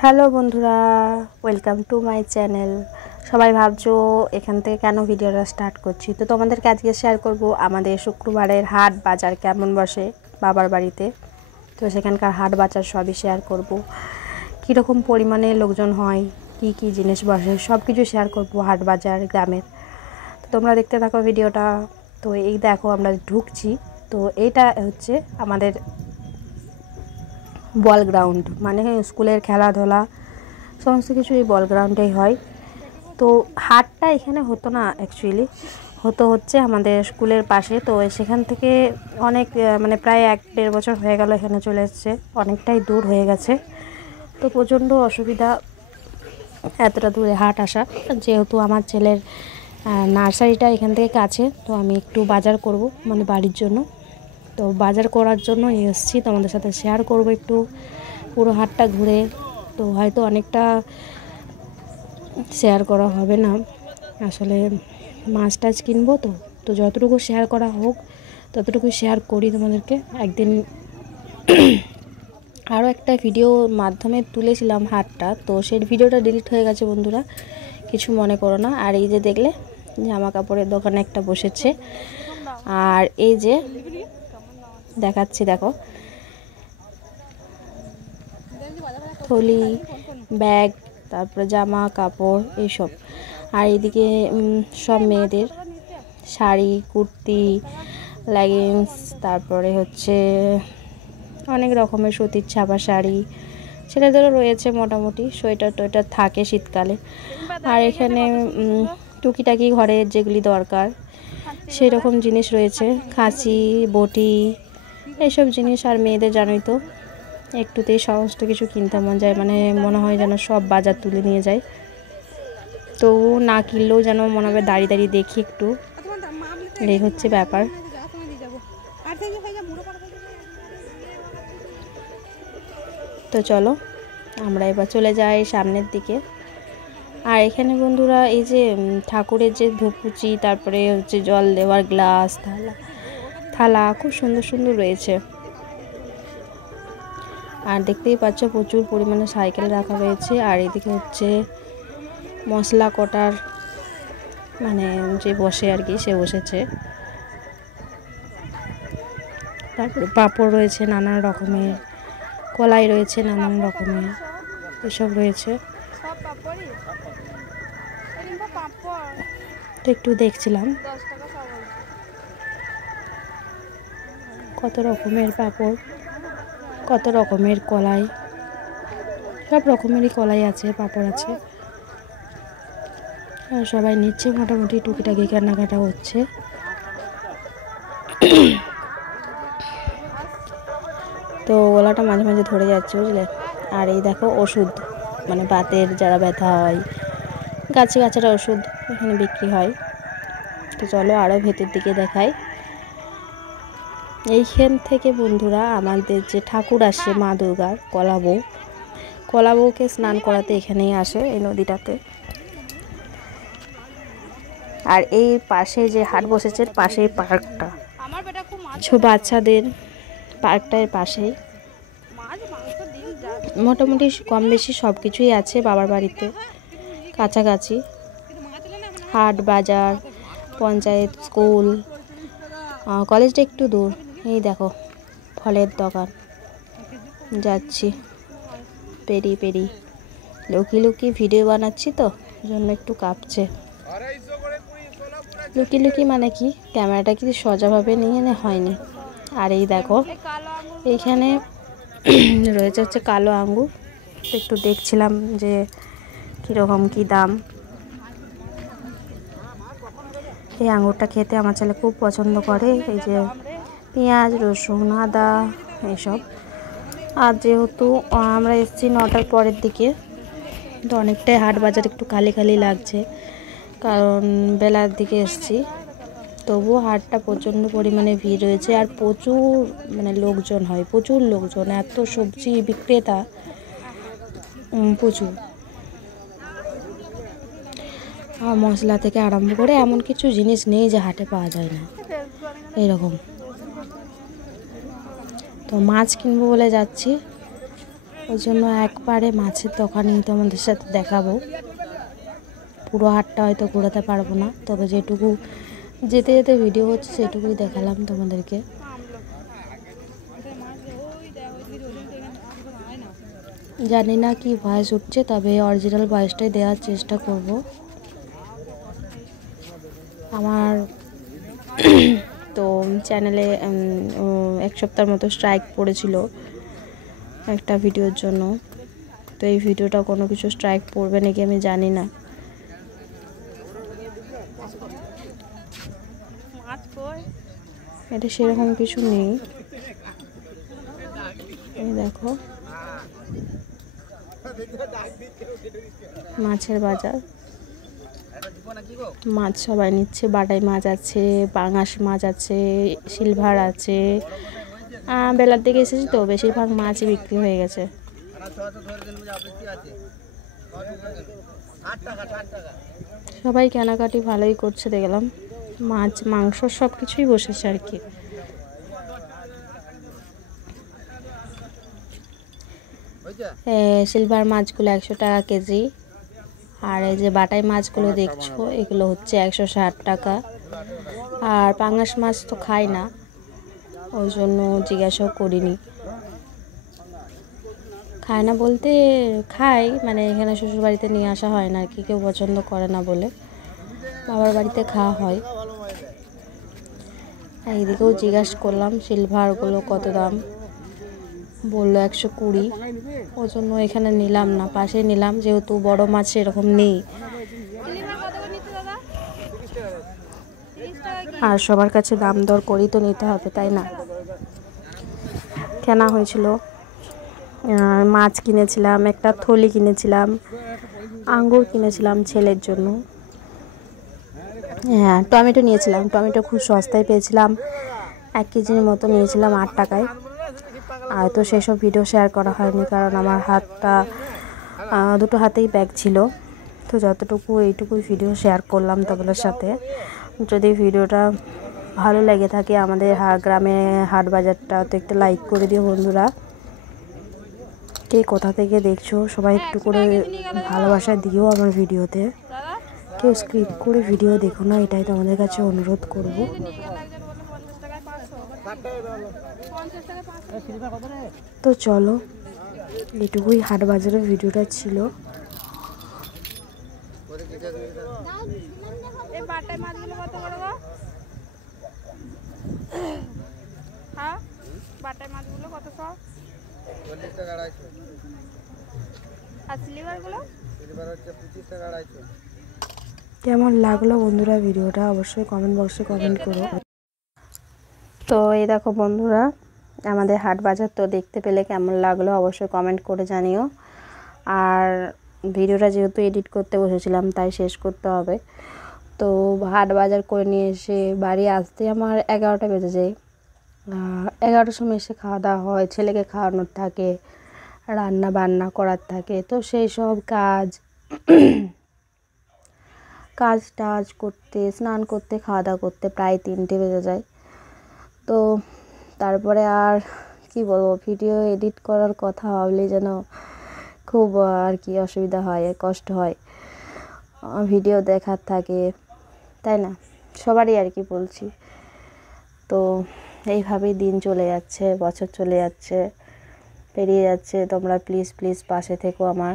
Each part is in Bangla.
হ্যালো বন্ধুরা, ওয়েলকাম টু মাই চ্যানেল। সবাই ভাবছো এখান থেকে কেন ভিডিওটা স্টার্ট করছি। তো তোমাদেরকে আজকে শেয়ার করব আমাদের শুক্রবারের হাট বাজার কেমন বসে বাবার বাড়িতে। তো সেখানকার হাট বাজার সবই শেয়ার করব, কীরকম পরিমাণে লোকজন হয়, কি কি জিনিস বসে, সব কিছু শেয়ার করব হাট বাজার গ্রামের। তো তোমরা দেখতে থাকো ভিডিওটা। তো এই দেখো আমরা ঢুকছি। তো এইটা হচ্ছে আমাদের বল গ্রাউন্ড, মানে স্কুলের খেলাধুলা সমস্ত কিছু এই বল গ্রাউন্ডেই হয়। তো হাটটা এখানে হতো না, অ্যাকচুয়ালি হচ্ছে আমাদের স্কুলের পাশে। তো সেখান থেকে অনেক মানে প্রায় 1-1.5 বছর হয়ে গেল এখানে চলে এসছে, অনেকটাই দূর হয়ে গেছে। তো প্রচণ্ড অসুবিধা এতটা দূরে হাট আসা। যেহেতু আমার ছেলের নার্সারিটা এখান থেকে কাছে, তো আমি একটু বাজার করব মানে বাড়ির জন্য। তো বাজার করার জন্য এসেছি, তোমাদের সাথে শেয়ার করব একটু পুরো হাটটা ঘুরে। তো হয়তো অনেকটা শেয়ার করা হবে না, আসলে মাছ টাছ কিনবো। তো যতটুকু শেয়ার করা হোক ততটুকু শেয়ার করি তোমাদেরকে। একদিন আরও একটা ভিডিও মাধ্যমে তুলেছিলাম হাটটা, তো সেই ভিডিওটা ডিলিট হয়ে গেছে বন্ধুরা, কিছু মনে করো না। আর এই যে দেখলে জামা কাপড়ের দোকানে একটা বসেছে, আর এই যে দেখাচ্ছি দেখো থলি, ব্যাগ, তারপরে জামা কাপড় এইসব। আর এদিকে সব মেয়েদের শাড়ি, কুর্তি, লেগিংস, তারপরে হচ্ছে অনেক রকমের সুতির ছাপা শাড়ি। ছেলেদেরও রয়েছে মোটামুটি, সোয়েটার টোয়েটার থাকে শীতকালে। আর এখানে টুকিটাকি ঘরের যেগুলি দরকার সেই রকম জিনিস রয়েছে, খাঁচি, বটি, এইসব জিনিস। আর মেয়েদের জানোই তো একটুতেই সমস্ত কিছু কিনতে মন যায়, মানে মনে হয় যেন সব বাজার তুলে নিয়ে যায়। তো না কিনলেও যেন মনে হবে দাঁড়িয়ে দাঁড়িয়ে দেখি একটু, এই হচ্ছে ব্যাপার। তো চলো আমরা এবার চলে যাই সামনের দিকে। আর এখানে বন্ধুরা এই যে ঠাকুরের যে ধূপকুচি, তারপরে হচ্ছে জল দেওয়ার গ্লাস, থালা খুব সুন্দর সুন্দর রয়েছে। আর দেখতেই পাচ্ছ প্রচুর পরিমাণে সাইকেল রাখা রয়েছে। আর এদিকে হচ্ছে মশলা কটার মানে যে বসে আর কি, সে বসেছে। তারপরে পাঁপড় রয়েছে নানান রকমের, কলাই রয়েছে নানান রকমের, এসব রয়েছে। তো একটু দেখছিলাম কত রকমের পাঁপড়, কত রকমের কলাই, সব রকমেরই কলাই আছে, পাঁপড় আছে। আর সবাই নিচ্ছে, মোটামুটি টুকিটাকি কেনাকাটা হচ্ছে। তো গলাটা মাঝে মাঝে ধরে যাচ্ছে বুঝলে। আর এই দেখো ওষুধ, মানে বাতের যারা ব্যথা হয়, গাছে গাছেরা ওষুধ এখানে বিক্রি হয়। তো চলো আরও ভেতর দিকে দেখাই। এইখান থেকে বন্ধুরা আমাদের যে ঠাকুর আসে মা দুর্গার, কলাবউকে স্নান করাতে এখানেই আসে, এই নদীটাতে। আর এই পাশে যে হাট বসেছে পাশেই পার্কটা, বাচ্চাদের পার্কটার পাশেই। মোটামুটি কম বেশি সব কিছুই আছে বাবার বাড়িতে কাছাকাছি। হাট বাজার, পঞ্চায়েত, স্কুল, কলেজটা একটু দূর। এই দেখো ফলের দোকান, যাচ্ছি পেরি লুকিয়ে লুকিয়ে ভিডিও বানাচ্ছি, তো জন্য একটু কাঁপছে। লুকিয়ে মানে কি, ক্যামেরাটা কি সোজাভাবে নিয়ে হয়নি। আর এই দেখো এইখানে রয়েছে হচ্ছে কালো আঙ্গুর। একটু দেখছিলাম যে কীরকম কী দাম। এই আঙুরটা খেতে আমার ছেলে খুব পছন্দ করে, এই যে পেঁয়াজ, রসুন, আদা এইসব। আর যেহেতু আমরা এসেছি 9টার পরের দিকে, তো অনেকটাই হাট বাজার একটু খালি খালি লাগছে, কারণ বেলার দিকে এসেছি। তবুও হাটটা প্রচণ্ড পরিমাণে ভিড় রয়েছে, আর প্রচুর মানে লোকজন হয়, প্রচুর লোকজন, এত সবজি বিক্রেতা প্রচুর। আর মশলা থেকে আরম্ভ করে এমন কিছু জিনিস নেই যে হাটে পাওয়া যায় না, এরকম। তো মাছ কিনবো বলে যাচ্ছি, ওই জন্য একবারে মাছের দোকানেই তোমাদের সাথে দেখাবো। পুরো হাটটা হয়তো ঘোরাতে পারবো না, তবে যেটুকু যেতে যেতে ভিডিও হচ্ছে সেটুকুই দেখালাম তোমাদেরকে। জানি না কি ভয়েস উঠছে, তবে অরিজিনাল ভয়েসটাই দেওয়ার চেষ্টা করব। আমার তো চ্যানেলে এক সপ্তাহের মতো স্ট্রাইক পড়েছিল একটা ভিডিওর জন্য। তো এই ভিডিওটা কোনো কিছু স্ট্রাইক পড়বে নাকি আমি জানি না। এটা সেরকম কিছু নেই। এই দেখো মাছের বাজার, মাছ সবাই নিচ্ছে। বাটাই মাছ আছে, পাঙাশ মাছ আছে, সিলভার আছে। বেলার দিকে এসেছি তো বেশিরভাগ মাছই বিক্রি হয়ে গেছে। সবাই কেনাকাটি ভালোই করছে দেখলাম। মাছ মাংস সব কিছুই বসেছে আর কি। সিলভার মাছগুলো 100 টাকা কেজি, আর এই যে বাটাই মাছগুলো দেখছো এগুলো হচ্ছে 160 টাকা। আর পাঙাশ মাছ তো খাই না, ওই জন্য জিজ্ঞাসাও করিনি। খায় না বলতে খাই, মানে এখানে শ্বশুরবাড়িতে নিয়ে আসা হয় না আর কি, কেউ পছন্দ করে না বলে। বাবার বাড়িতে খাওয়া হয়। এইদিকেও জিজ্ঞাসা করলাম সিলভারগুলো কত দাম, বললো 120। ওই জন্য এখানে নিলাম না, পাশে নিলাম, যেহেতু বড় মাছ এরকম নেই। আর সবার কাছে দাম দর করেই তো নিতে হবে, তাই না? কেনা হয়েছিল, মাছ কিনেছিলাম, একটা থলি কিনেছিলাম, আঙ্গুর কিনেছিলাম ছেলের জন্য। হ্যাঁ, টমেটো নিয়েছিলাম, টমেটো খুব সস্তায় পেয়েছিলাম। 1 কেজির মতো নিয়েছিলাম 8 টাকায়। আর তো সেসব ভিডিও শেয়ার করা হয়নি, কারণ আমার হাতটা দুটো হাতেই ব্যাগ ছিল। তো যতটুকু এইটুকুই ভিডিও শেয়ার করলাম তোমাদের সাথে। যদি ভিডিওটা ভালো লেগে থাকে, আমাদের গ্রামে হাট বাজারটা তো একটু লাইক করে দিও বন্ধুরা। কে কোথা থেকে দেখছো সবাই একটু করে ভালোবাসা দিও আমার ভিডিওতে। কেউ স্ক্রিপ্ট করে ভিডিও দেখো না, এটাই তোমাদের কাছে অনুরোধ করব। তো চলো, এটুকুই হাট বাজারের ভিডিওটা ছিল। কেমন লাগলো বন্ধুরা ভিডিওটা অবশ্যই কমেন্ট বক্সে কমেন্ট করো। তো এই দেখো বন্ধুরা, আমাদের হাট বাজার তো দেখতে পেলে কেমন লাগলো অবশ্যই কমেন্ট করে জানিও। আর ভিডিওটা যেহেতু এডিট করতে বসেছিলাম তাই শেষ করতে হবে। তো হাট বাজার করে নিয়ে এসে বাড়ি আসতে আমার 11টা বেজে যায়। 11টার সময় এসে খাওয়া দাওয়া হয়, ছেলেকে খাওয়ানোর থাকে, রান্না বান্না করার থাকে। তো সেই সব কাজ টাজ করতে, স্নান করতে, খাওয়া দাওয়া করতে প্রায় 3টে বেজে যায়। তো তারপরে আর কি বলবো, ভিডিও এডিট করার কথা ভাবলে যেন খুব আর কি অসুবিধা হয়, কষ্ট হয়। ভিডিও দেখার থাকে, তাই না? সবারই আর কি বলছি। তো এইভাবেই দিন চলে যাচ্ছে, বছর চলে যাচ্ছে, পেরিয়ে যাচ্ছে। তোমরা প্লিজ প্লিজ পাশে থেকো আমার।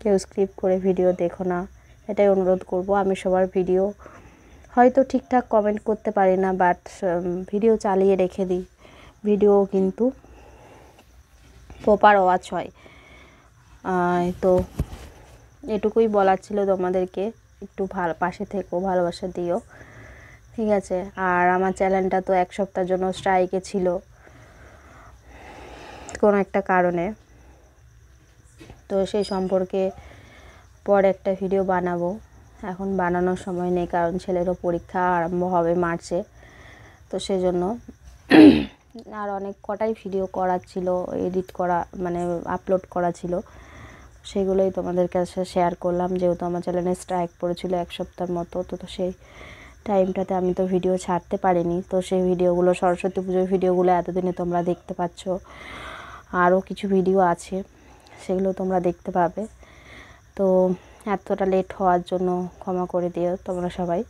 কেউ স্ক্রিপ্ট করে ভিডিও দেখো না, এটাই অনুরোধ করব। আমি সবার ভিডিও হয়তো ঠিকঠাক কমেন্ট করতে পারি না, বাট ভিডিও চালিয়ে রেখে দিই। ভিডিও কিন্তু প্রপার ওয়াচ হয়। তো এটুকুই বলার ছিল তোমাদেরকে, একটু পাশে থেকো, ভালোবাসা দিও, ঠিক আছে? আর আমার চ্যানেলটা তো 1 সপ্তাহের জন্য স্ট্রাইকে ছিল কোনো একটা কারণে। তো সেই সম্পর্কে পরে একটা ভিডিও বানাবো, এখন বানানোর সময় নেই, কারণ ছেলেরও পরীক্ষা আরম্ভ হবে মার্চে। তো সেজন্য আর অনেক কটাই ভিডিও করার ছিল, এডিট করা মানে আপলোড করা ছিল, সেগুলোই তোমাদের কাছে শেয়ার করলাম। যেহেতু আমার চ্যানেলে স্ট্রাইক পড়েছিল 1 সপ্তাহের মতো, তো সেই টাইমটাতে আমি তো ভিডিও ছাড়তে পারিনি। তো সেই ভিডিওগুলো, সরস্বতী পুজোর ভিডিওগুলো এতদিনে তোমরা দেখতে পাচ্ছ। আরও কিছু ভিডিও আছে, সেগুলো তোমরা দেখতে পাবে। তো এতটা লেট হওয়ার জন্য ক্ষমা করে দিও তোমরা সবাই,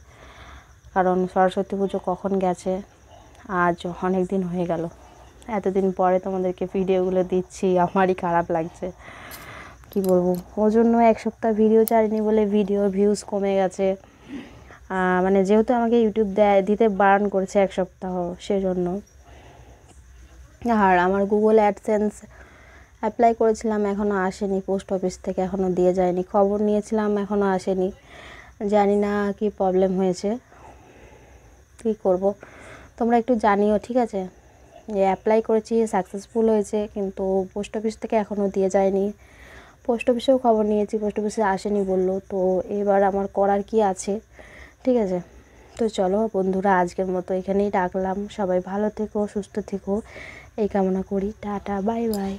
কারণ সরস্বতী পুজো কখন গেছে, আজ অনেক দিন হয়ে গেল। এতদিন পরে তোমাদেরকে ভিডিওগুলো দিচ্ছি, আমারই খারাপ লাগছে, কি বলবো। ওর জন্য এক সপ্তাহ ভিডিও ছাড়িনি বলে ভিডিও ভিউজ কমে গেছে। মানে যেহেতু আমাকে ইউটিউব দিতে বারণ করেছে এক সপ্তাহ, সেজন্য। আর আমার গুগল অ্যাডসেন্স অ্যাপ্লাই করেছিলাম, এখনও আসেনি, পোস্ট অফিস থেকে এখনও দিয়ে যায়নি। খবর নিয়েছিলাম, এখনও আসেনি। জানি না কি প্রবলেম হয়েছে, কী করব, তোমরা একটু জানিও, ঠিক আছে। যে অ্যাপ্লাই করেছি, সাকসেসফুল হয়েছে, কিন্তু পোস্ট অফিস থেকে এখনও দিয়ে যায়নি। পোস্ট অফিসেও খবর নিয়েছি, পোস্ট অফিসে আসেনি বললো। তো এবার আমার করার কি আছে, ঠিক আছে। তো চলো বন্ধুরা, আজকের মতো এখানেই রাখলাম। সবাই ভালো থেকো, সুস্থ থেকো, এই কামনা করি। Tata, bye bye.